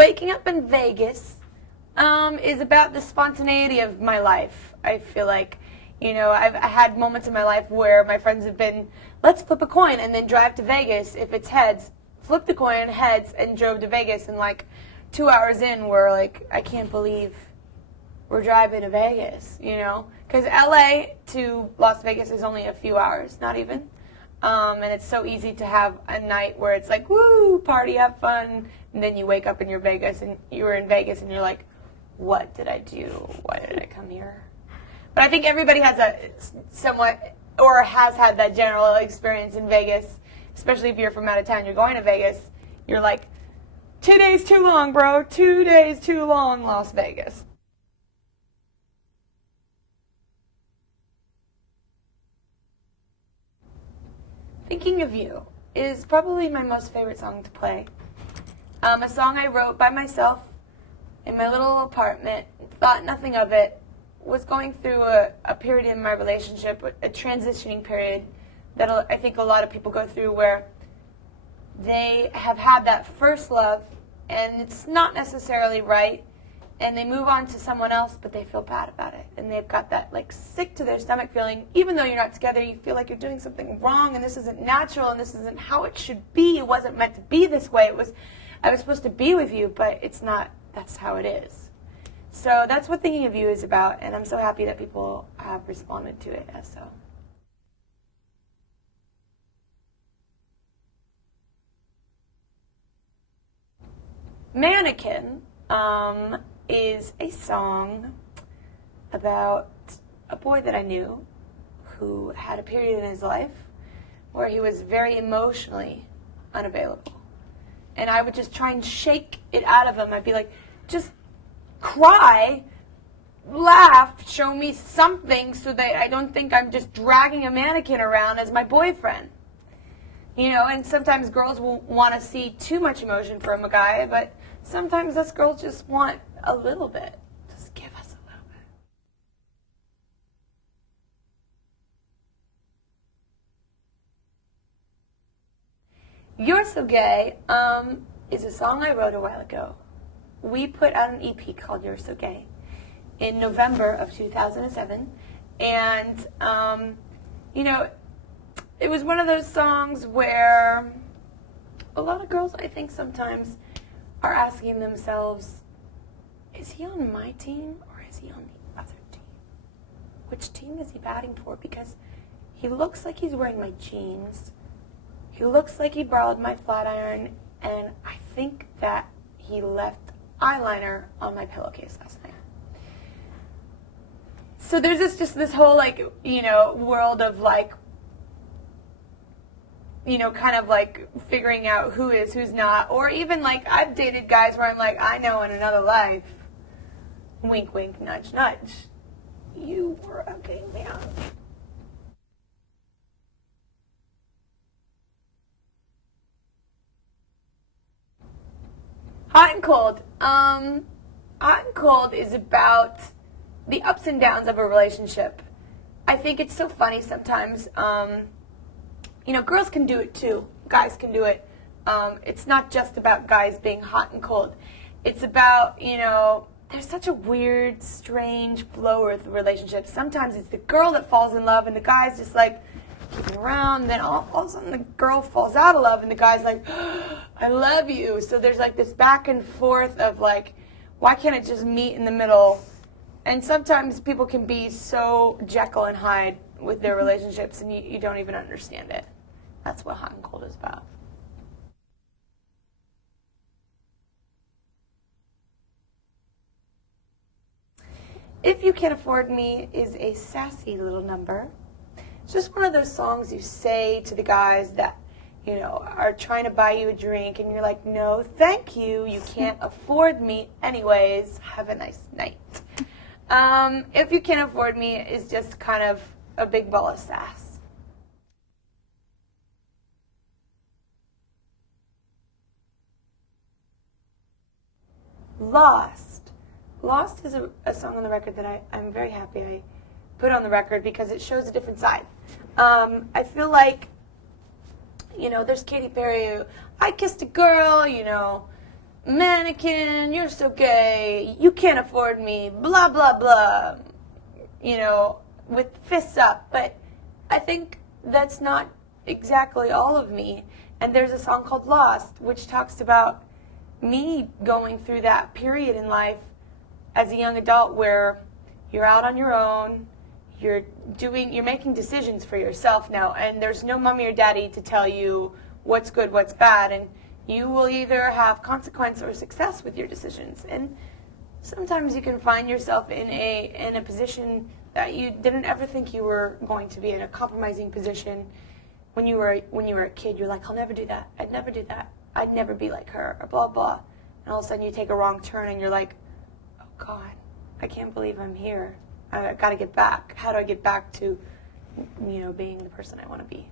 Waking up in Vegas is about the spontaneity of my life. I feel like, I had moments in my life where my friends have been, let's flip a coin and then drive to Vegas. If it's heads, flip the coin, heads, and drove to Vegas. And like 2 hours in, we're like, I can't believe we're driving to Vegas, Because LA to Las Vegas is only a few hours, not even. And it's so easy to have a night where it's like, woo, party, have fun. And then you wake up and you're in Vegas and you're like, what did I do? Why did I come here? But I think everybody has a somewhat, or has had that general experience in Vegas, especially if you're from out of town, you're going to Vegas, you're like, 2 days too long, bro. 2 days too long, Las Vegas. Thinking of You is probably my most favorite song to play. A song I wrote by myself in my little apartment, thought nothing of it, was going through a period in my relationship, a transitioning period that I think a lot of people go through where they have had that first love and it's not necessarily right and they move on to someone else but they feel bad about it and they've got that like sick to their stomach feeling. Even though you're not together, you feel like you're doing something wrong and this isn't natural and this isn't how it should be. It wasn't meant to be this way. I was supposed to be with you, but it's not. That's how it is. So that's what Thinking of You is about, and I'm so happy that people have responded to it as so. Mannequin is a song about a boy that I knew who had a period in his life where he was very emotionally unavailable. And I would just try and shake it out of him. I'd be like, just cry, laugh, show me something so that I don't think I'm just dragging a mannequin around as my boyfriend. And sometimes girls will want to see too much emotion from a guy, but sometimes us girls just want a little bit. Just give us a little bit. You're So Gay is a song I wrote a while ago. We put out an EP called You're So Gay in November of 2007. And, it was one of those songs where a lot of girls, I think, sometimes are asking themselves, is he on my team or is he on the other team? Which team is he batting for? Because he looks like he's wearing my jeans. He looks like he borrowed my flat iron. And I think that he left eyeliner on my pillowcase last night. So there's this whole world of kind of like figuring out who is, who's not. Or even I've dated guys where I'm like, I know in another life, wink, wink, nudge, nudge, you were a gay man. Hot and Cold. Hot and Cold is about the ups and downs of a relationship. I think it's so funny sometimes. Girls can do it too. Guys can do it. It's not just about guys being hot and cold. It's about, there's such a weird, strange flow with relationships. Sometimes it's the girl that falls in love and the guy's just keeping around. And then all of a sudden the girl falls out of love and the guy's like, I love you. So there's this back and forth of why can't it just meet in the middle? And sometimes people can be so Jekyll and Hyde with their relationships and you don't even understand it. That's what Hot and Cold is about. If You Can't Afford Me is a sassy little number. It's just one of those songs you say to the guys that, are trying to buy you a drink and you're like, no, thank you. You can't afford me anyways. Have a nice night. If You Can't Afford Me is just kind of a big ball of sass. Lost. Lost is a song on the record that I'm very happy I put on the record because it shows a different side. I feel like, there's Katy Perry, I kissed a girl, mannequin, you're so gay, you can't afford me, blah, blah, blah, you know, with fists up. But I think that's not exactly all of me. And there's a song called Lost, which talks about me going through that period in life as a young adult where you're out on your own, you're making decisions for yourself now, and there's no mommy or daddy to tell you what's good, what's bad, and you will either have consequence or success with your decisions. And sometimes you can find yourself in a position that you didn't ever think you were going to be in, a compromising position. When you were a kid, you're like, I'll never do that. I'd never do that. I'd never be like her, or blah, blah. And all of a sudden you take a wrong turn and you're like, oh God, I can't believe I'm here. I've got to get back. How do I get back to, being the person I want to be?